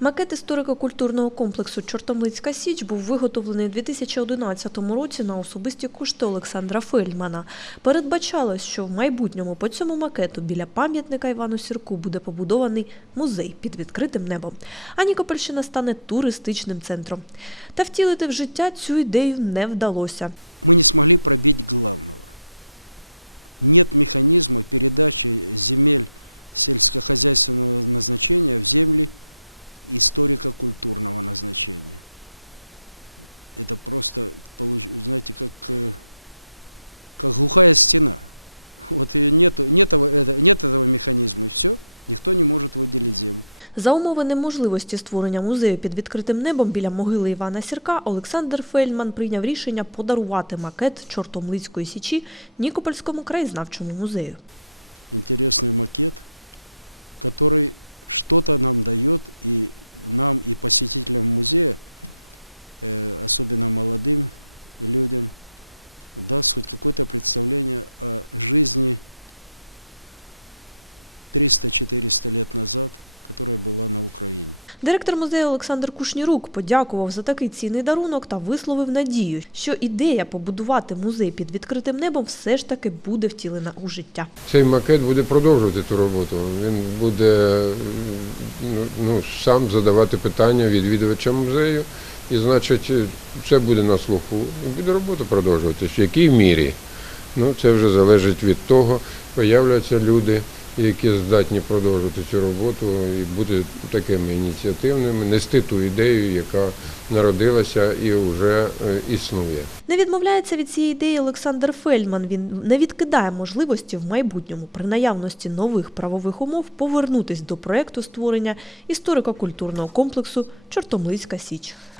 Макет історико-культурного комплексу Чортомлицька Січ був виготовлений у 2011 році на особисті кошти Олександра Фельдмана. Передбачалось, що в майбутньому по цьому макету біля пам'ятника Івану Сірку буде побудований музей під відкритим небом. А Нікопольщина стане туристичним центром. Та втілити в життя цю ідею не вдалося. За умови неможливості створення музею під відкритим небом біля могили Івана Сірка Олександр Фельдман прийняв рішення подарувати макет Чортомлицької січі Нікопольському краєзнавчому музею. Директор музею Олександр Кушнірук подякував за такий цінний дарунок та висловив надію, що ідея побудувати музей під відкритим небом все ж таки буде втілена у життя. Цей макет буде продовжувати ту роботу. Він буде ну, ну, сам задавати питання відвідувачам музею. І значить, це буде на слуху. І буде робота продовжуватися. В якій мірі? Ну, це вже залежить від того, появляться люди, які здатні продовжувати цю роботу і бути такими ініціативними, нести ту ідею, яка народилася і вже е, існує. Не відмовляється від цієї ідеї Олександр Фельдман. Він не відкидає можливості в майбутньому при наявності нових правових умов повернутись до проекту створення історико-культурного комплексу Чортомлицька Січ.